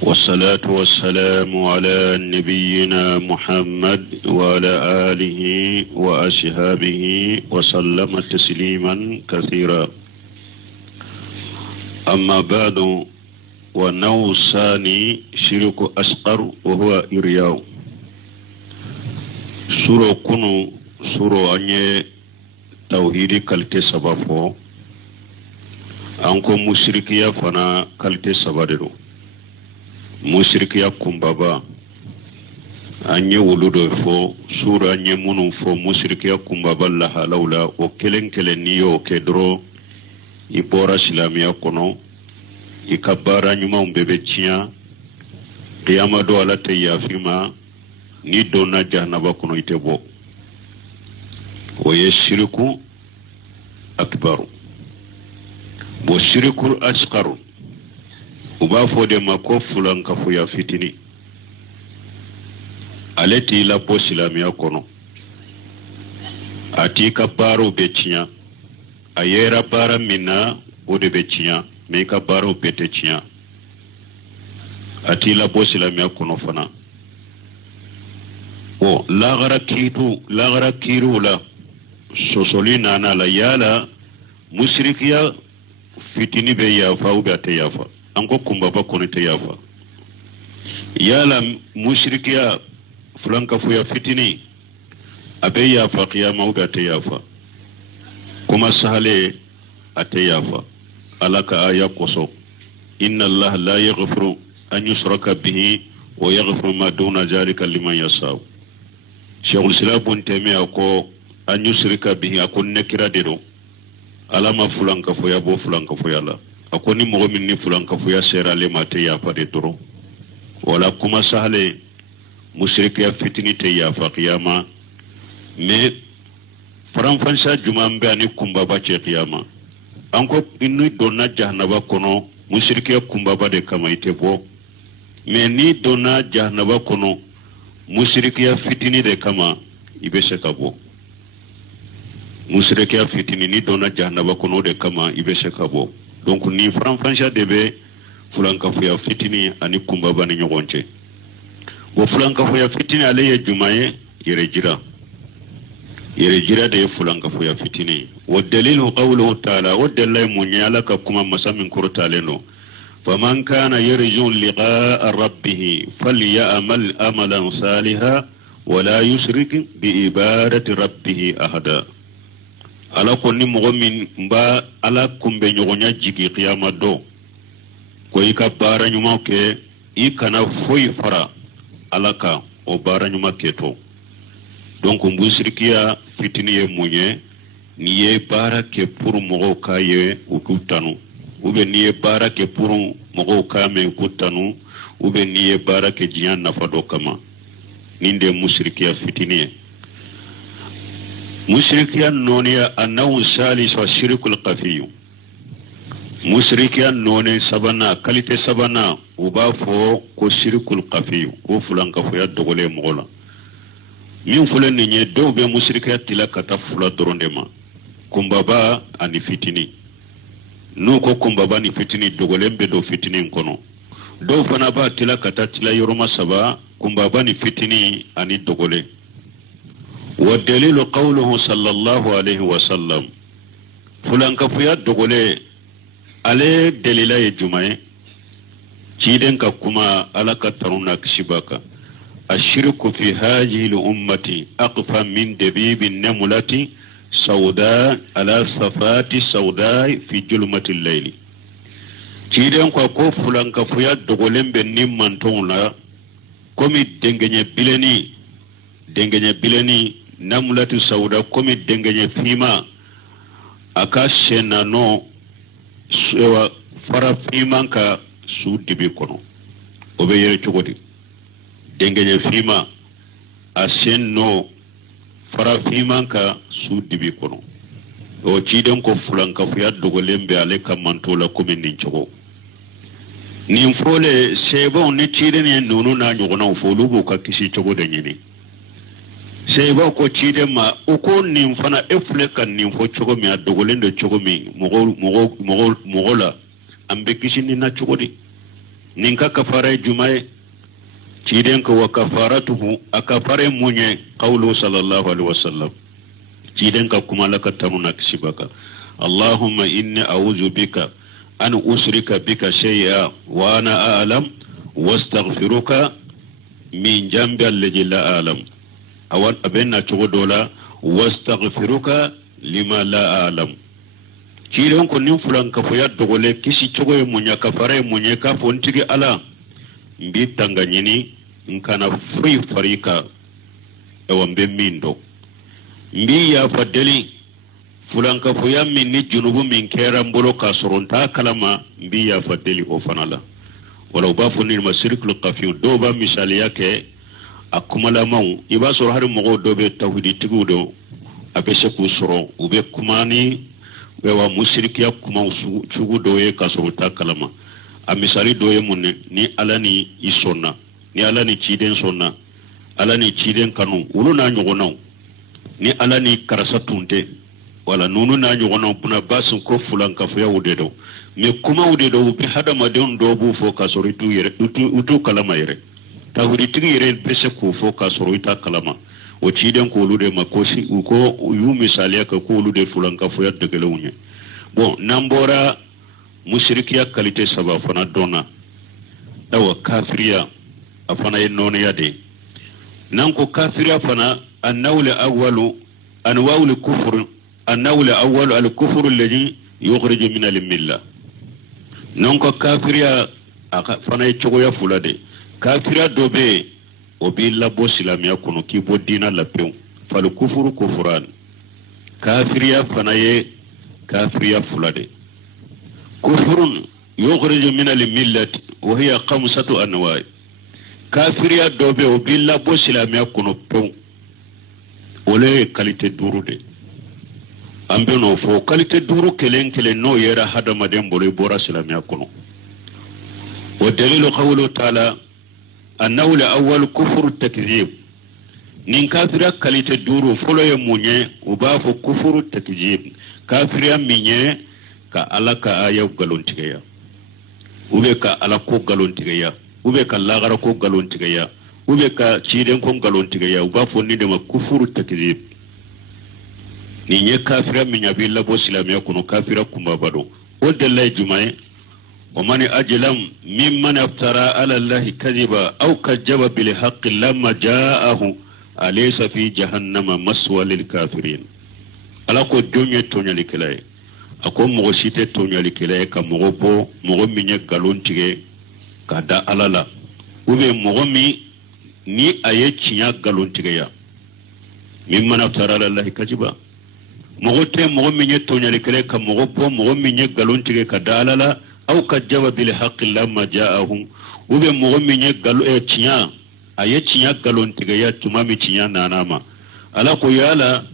والصلاة والسلام على نبينا محمد وعلى آله وأصحابه وسلم تسليما كثيرا. أما بعد، والنوع الثاني شرك أصغر وهو إرياء. سورة كنو سورة أني توحيد كالتي سبافو أنكم مشركيا فنا كالتي سبادرو. Musrikiya kumbaba anye wuludo fo sura anye munu fo musrikiya kumbaba la halawla o kelen niyo kedro ibora silamiya kono ikabara nyuma umbebe chia qiyama do ala te yafima ni donna jahanaba kono itebo o yashiriku akbaru bo shirikul asqaru uba fode mako fulan kafuya fitini aleti la bo silamiya kono ati ka baro beciya ayera bara minna o de beciya me ka baro bete ciya ati la bo silamiya kono fana o lagara kiru la sosoli nana la yala musrikiya fitini be yafa u be yafa anko kumbaba kono te yafa yala mushrikiya fulanka fuya fitini abe yafa qiyama uga te yafa kuma sahale ate yafa alaka aya koso inna allah la yaghfiru an yushraka bihi wa yaghfiru ma duna zalika liman yasha. Shaykhul Islam Ibn Taymiyyah ko an yushrika bihi akon nekira dedo alama fulanka fuya bo fulanka fuya la akoni mogo min ni fulan kafuya sera le mate ya fade toro wala kuma sahale mushrikiya fitini te ya fa qiyama me faran fansa jumambe ani kumbaba ce qiyama anko inni donna jahannaba kono mushrikiya kumbaba de kama itebo me ni donna jahannaba kono mushrikiya fitini de kama ibe sekabo mushrikiya fitini ni donna jahannaba kono de kama ibe sekabo. Donc ni franfancha debe fulanka fuya fitini ani kumbaba ni nyogonche wo fulanka fuya fitini aleye jumaye yere jira de fulanka fuya fitini wa dalilu qawluhu ta'ala wa dalay munyala ka kuma masamin kurtaleno faman kana yarju liqa'a rabbih falyamal amalan salihan wa la yushrik bi ibadati rabbih ahada. Ala koni mogo min mba ala kumbe nyogonya jigi qiyama do ko ika bara nyuma ke ikana foi fara alaka o bara nyuma keto. Donc mbusrikiya fitini ye munye ni ye bara ke pour mogo kaye ukutanu ube ni ye bara ke pour mogo kame ukutanu ube ni ye bara ke jiyan nafado kama ninde musrikiya fitini ye. مشركيا نونيا أنه سالس والشرك القفي مشركيا نوني سبنا كاليتي سبنا وبافو كو شرك القفي وفلان كفويا دغولي مغولا من فلان ني دو بي مشركيا تلا كتفلا دروندما كومبابا اني فيتيني نوكو كومبابا ني فيتيني دغولم بدو فيتيني كونو دو فنا با تلا كتاتلا يروما سبا كومبابا ني فيتيني اني دغولي. والدليل قوله صلى الله عليه وسلم فلان كفيا دغولي عليه دليل الجمعة جيدن كما على كترنا كشباكا الشرك في هذه الأمة أقفى من دبيب النملة سوداء على صفات سوداء في ظلمة الليل. جيدن كو فلان كفيا دغولين بنيم منتونا كومي دنگنye bileni namulatu sauda komi dengenye fima akashe nano sewa fara fima ka su dibi kono obe yere chogodi dengenye fima asen no fara fima ka su dibi kono o chiden ko fulanka fuya dogolembe ale kamantola komi nin chogo nin fole sebo ni chiden ye nunu na nyogona folugo ka kisi chogo de nyini seba ko chide ma uko nin fana efle kan nin fo chogo mi adogolendo chogo mi mogola ambe kisi ni na chogo di ninka kafare jumae ciden ka wa kafaratuhu akafare munye qawlu sallallahu alaihi wasallam ciden ka kuma laka tanuna kisibaka Allahumma inni a'udhu bika an usrika bika shay'a wa ana a'lam wastaghfiruka min jambi alladhi la a'lam awan abenna chogodola wastaghfiruka lima la a'lam ciden ko nin fulan ka foya dogole kisi chogoye munya kafare munye ka fontigi ala mbi tanganyini nkana free farika ewambe mindo mbi ya fadeli fulan ka foya min ni junubu min kera mbolo ka soronta kalama mbi ya fadeli o fanala wala ba fo ni masirikul qafiu do ba misali yake akumala maw iba soro har mo do be tawhidi tigudo abese ku soro ube kumani wewa musirikiya kuma chugu doye ka soronta kalama a misali doye munne ni alani isonna ni alani ciden sonna alani ciden kanu ulu na nyogonaw ni alani karasa tunte wala nunu na nyogonaw puna basun ko fulan ka fuya wudedo me kuma wudedo bi hadama don do bu fo ka soritu yere utu kalama yere tawri tigi yere pese ko fo ka sorita kalama o ciden ko lude makosi uko yu misali ka ko lude fulan ka fuya degele wunye bon nambora mushrikiya kalite saba fana dona dawa kafiriya afana yenone yade nanko kafiriya fana annawla awwalu anwa'ul kufr annawla awwalu al kufr alladhi yukhrij min al milla nanko kafiriya fana chogoya fulade kafiriya dobe obi labo silamiya kono kibo dina lapew fal kufru kufran kafiriya fana ye kafiriya fulade كفر يخرج من الملة وهي 5 أنواع كافر يا دوبي وبيلا بوسلام يكونوا بو ولا كاليتي دورو دي أمبينو فو كاليتي دورو كلين نو يرى هذا مدين بوري بورا سلام يكونوا والدليل قوله تعالى أنه لأول كفر التكذيب نين كافر كاليتي دورو فلو يموني وبافو كفر التكذيب كافر يميني ka ala ka aya galontigeya ube ka ala ko galontigeya ube ka lagara ko galontigeya ube ka ciden ko galontigeya uba fonni de ma kufuru takzib ni nye kafira minya billa bo silamiya kuno kafira kumba bado o dalla jumae wa man ajlam mimman aftara ala allahi kadhiba aw kajaba bil haqqi lamma ja'ahu alaysa fi jahannama maswa lil kafirin ala ko donye tonya likelay ako mogo site tonyali kele ka mogo bo mogo minye galon tige ka da alala ube mogo mi ni aye cinya galon tige ya mimman aftara ala allahi kajiba mogo te mogo minye tonyali kele ka mogo bo mogo minye galon tige ka da alala aw kajaba bil haqqi lamma ja'ahum ube mogo minye galo cinya aye cinya galon tige ya tumami cinya nanama ala ko yala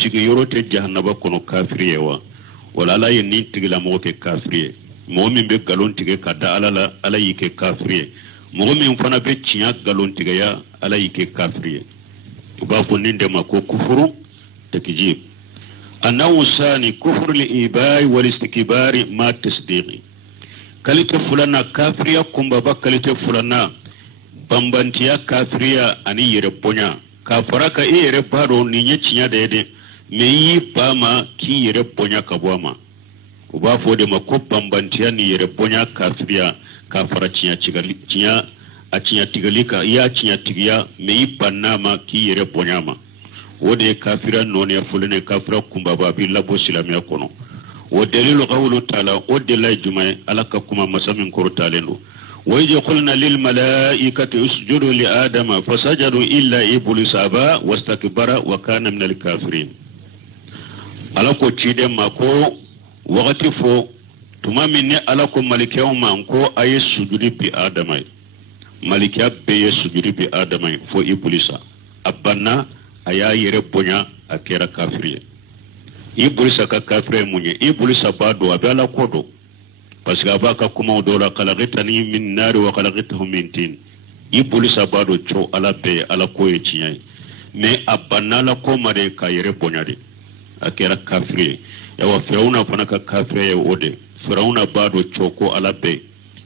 shige yorote jahannaba kono kafiriyewa wala ala ye nin tigila mogo ke kafiriye mogo min be galon tige ka da alala ala yi ke kafiriye mogo min fana be cinya galon tige ya ala yi ke kafiriye uba fo nin de ma ko kufuru takjib annahu sani kufru li ibai wal istikbari ma tasdiqi kalite fulana kafiriya kumba ba kalite fulana bambantiya kafiriya ani yere bonya kafaraka yere baro ni nye cinya de me yi bama ki yere bonya kabwama uba fo de ma ko bambantiya ni yere bonya kafiriya kafara cinya cinya a cinya tigalika ya cinya tigiya me yi banama ki yere bonya ma wode kafira non ya fulene kafira kumba ba bi labo silamiya kono ودليل قوله تعالى ودل الجمع على كما مسمين كرتالين وإذ قلنا للملائكة اسجدوا لآدم فسجدوا إلا إبليس أبى واستكبر وكان من الكافرين على كو تشيد ماكو وقت فو تمامني على كو ملك يوم انكو أي سجود بآدم ملك يبي سجود بآدم فو إبليس أبنا أيا يربونا أكيرا كافرين ibulisa ka kafire munye ibulisa bado abala kodo parce abaka kuma dola khalaqtani min nar wa khalaqtahu min tin ibulisa bado cho ala be ala koye cinyai me abanna la ko mare ka yere bonyade akera kafire yawa firauna fana ka kafire ya ode firauna bado cho ko ala be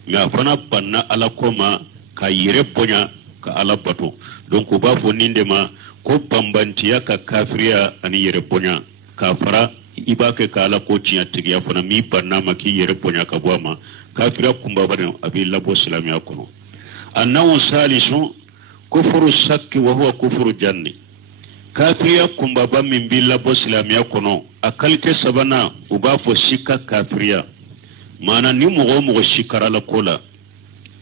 mais afana banna ala koma ka yere bonya ka ala bato. Donc ba fo nindema ko bambantiya ka kafiriya ani yere bonya ka fara ibake ka ala ko tiya tigiya fana mi banna ma ki yere bonya ka bwama kafiriya kumba bane abi labo islamiya kono. Annahu salisu kufuru sakki wa huwa kufuru janni. Kafiriya kumba ba min bi labo islamiya kono akalite sabana uba fo shika kafiriya mana ni mugo shikara la kola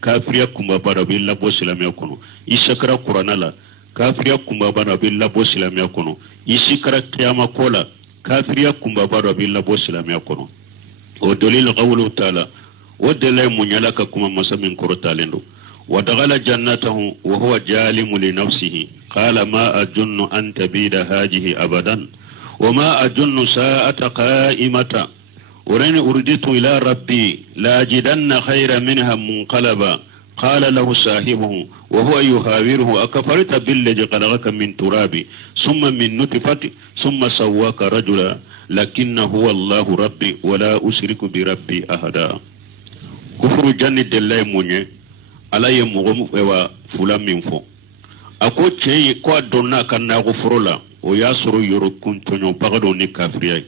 kafiriya kumba ba bi labo islamiya kono ishakara qur'ana la kafiriya kumba ba bi labo islamiya kono ishikara qiyama kola kafiriya kumba ba bi labo islamiya kono. O dalil qawlu ta'ala wa dalil munyalaka kuma masamin qur'talendo ودخل جنته وهو جالم لنفسه قال ما أجن أن تبيد هذه أبدا وما أجن ساعة قائمة ولئن أردت إلى ربي لأجدن خيرا منها منقلبا قال له صاحبه وهو يحاوره أكفرت بالذي خلقك من تراب ثم من نطفة ثم سواك رجلا لكن هو الله ربي ولا أشرك بربي أحدا. كفر جنة الله مني ala ye mogo ewa fula min fo ako cey ko donna kan na go forola o ya soro yoro kuntonyo bagado ni kafriya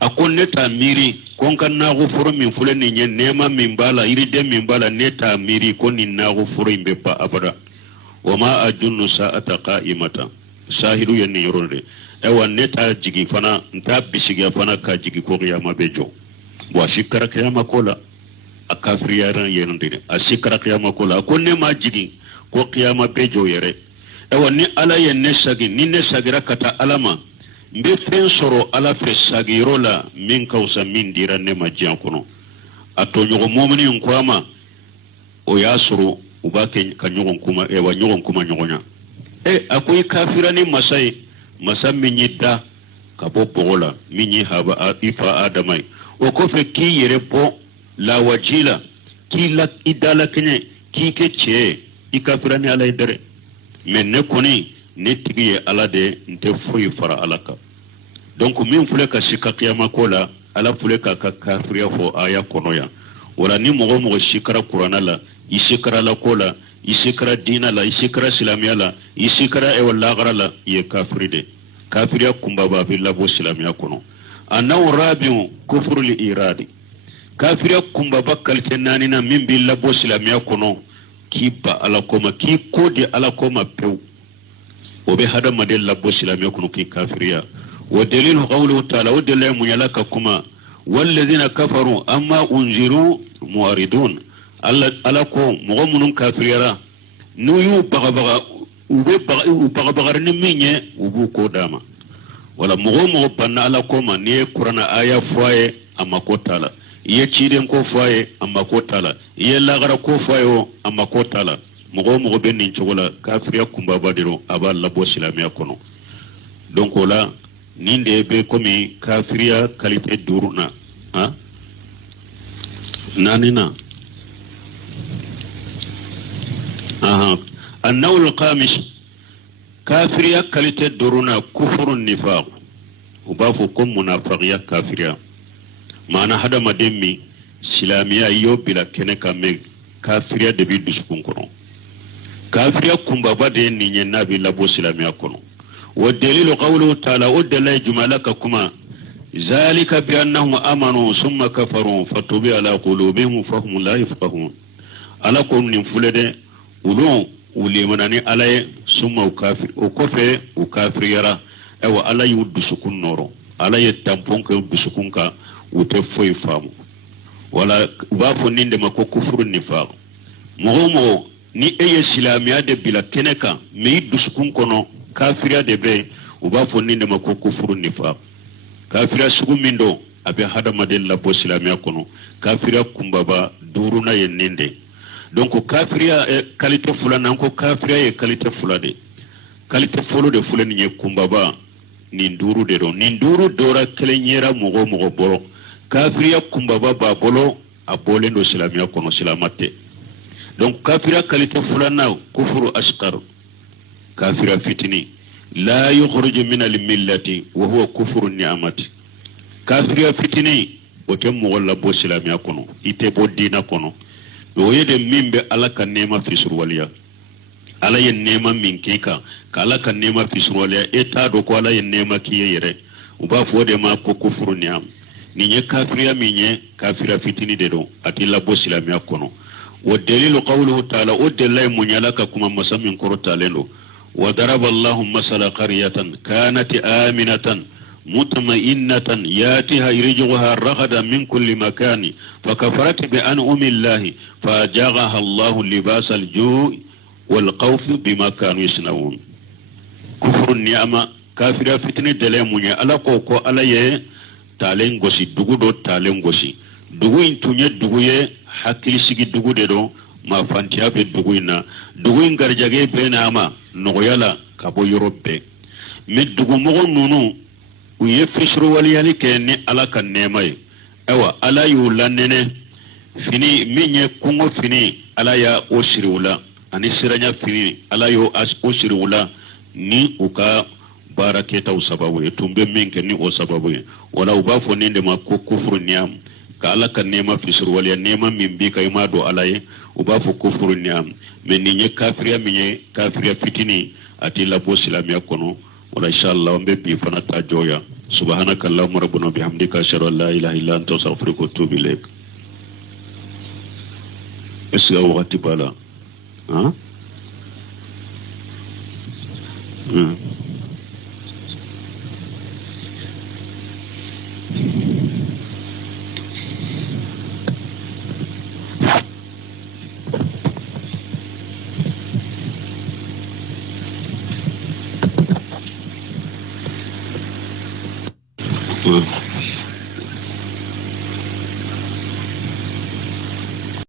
ako neta miri kon kan na go foro min fule ni nyen nema min bala iri de min bala neta miri ko ni na go foro imbe pa abada wama ajunnu sa'ata qa'imata sahiru yen yoronde ewa neta jigi fana nta bisiga fana ka jigi ko yama bejo wa shikara kiyama kola akafriya ran yenondine asikara qiyama kola ko ne ma jigi ko qiyama bejo yere ewa ni ala ye ne sagi ni ne sagira kata alama mbe fen soro ala fe sagiro la min kausa min dira ne ma jian kono ato nyogo momini nkwama o ya soro ubake ka nyogon kuma ewa nyogon kuma nyogonya akoy kafira ni masai masam minyita ka bo pogola minyi haba ifa adamai o ko fe ki yere po la wajila ki la idala kene ki ke che ikafirani ala idere men ne koni ne tigiye ala de nte foyi fara alaka. Donc min fule ka shika qiyama kola ala fule ka kafiriya fo aya kono ya wala ni mogo shikara qur'ana la ishikara la kola ishikara dina la ishikara islamiya la ishikara e wala gara la ye kafiride kafiriya kumba ba bi labo islamiya kono. Annahu rabiu kufru li iradi kafiriya kumba bakal tenani na min bi labo islamiya kono ki ba ala koma ki kodi ala koma pew o be hada madel labo islamiya kono ki kafiriya. wa dalilu qawluhu ta'ala wa dalilu muyalaka kuma walladhina kafaru amma unziru mu'aridun ala ko mogo munun kafiriyara nu yu bagabaga ube bagabagar ni minye ubu ko dama wala mogo panna ala koma ni qur'ana aya fwaye amma ko tala iye ciden ko fwaye amma ko tala iye lagara ko fwayo amma ko tala mogo be nin chogola kafiriya kumba badiro aba labo islamiya kono. Donc là ninde be komi kafiriya qualité duruna ha nanina النوع الخامس كافرية كاليتة دورنا كفر النفاق وبافكم منافقية كافرية معنى هذا مدمي سلامية يوبلا كنكا مي كافرية دبي دسكون كنو كافرية كمبابا دي نينا بي لابو سلامية كنو. والدليل قوله تعالى ودل جمالك كما ذلك بأنهم أمنوا ثم كفروا فتوبي على قلوبهم فهم لا يفقهون على كون نفلده ولو ulimanani alaye summa ukafir ukofe ukafir yara ewa ala yudu sukun noro alaye tampon ka yudu sukun ka ute foi famu wala bafo ninde mako kufuru nifaq mogo ni eye silamiya de bila keneka me yudu sukun kono kafiriya de be ubafo ninde mako kufuru nifaq kafiriya sugu mindo abe hada madel la bo silamiya kono kafiriya kumbaba duruna yeninde. Donc kafiriya qualité fula nanko kafiriya ye qualité fula de qualité folo de fula ni kumbaba ni nduru de don ni nduru dora kelenyera mogo boro kafiriya kumbaba ba bolo abole ndo silamiya kono silamate. Donc kafiriya qualité fula na kufuru asqar kafiriya fitini la yukhruju min al-millati wa huwa kufru ni'amati kafiriya fitini otem mogo la bo silamiya kono ite bo dina kono o yede min be ala ka nema fisurwaliya ala ye nema min kika ka ala ka nema fisurwaliya eta do ko ala ye nema kiye yere u ba fo de ma ko kufuru niam ni nye kafiriya min ye kafira fitini de do ati labo silamiya kono wa dalilu qawluhu ta'ala o delay munyala ka kuma masamin koro talendo wa daraba Allahu masala qaryatan kanat aminatan مطمئنة ياتها رزقها رغدا من كل مكان فكفرت بأنعم الله فأجاغها الله لباس الجوع والخوف بما كانوا يصنعون كفر النعمة كافر فتنة دلمونيا على كوكو على يه تالين غوشي دوغو دو تالين غوشي دوغو انتونيا دوغو يه حكي سيغي دوغو دو ما فانتيا بي دوغو إنا دوغو انغارجاغي بيناما نغيالا كابو يوروبي مي دوغو مغو نونو u ye fisruwaliyali kɛ ni ala ka nɛɛma ye ayiwa ala y'u lanɛnɛ fini min ye kungo fini ala y'a o siri u la ani siranya fini ala y'o o siri u la ni u ka baara kɛtaw sababu ye tun bɛ min kɛ ni o sababu ye wala u b'a fɔ nin de ma ko kufuru niyam ka ala ka nɛɛma fisruwaliya nɛɛma min bi ka i m'a dɔn ala ye u b'a fɔ kufuru niyam mɛ nin ye kafiriya min ye kafiriya fitini a t'i labɔ silamɛya kɔnɔ ولا إن شاء الله بي فنتا جويا سبحانك اللهم ربنا بحمدك أشهد أن لا إله إلا أنت أستغفرك وأتوب إليك اسمع وقت بالا ها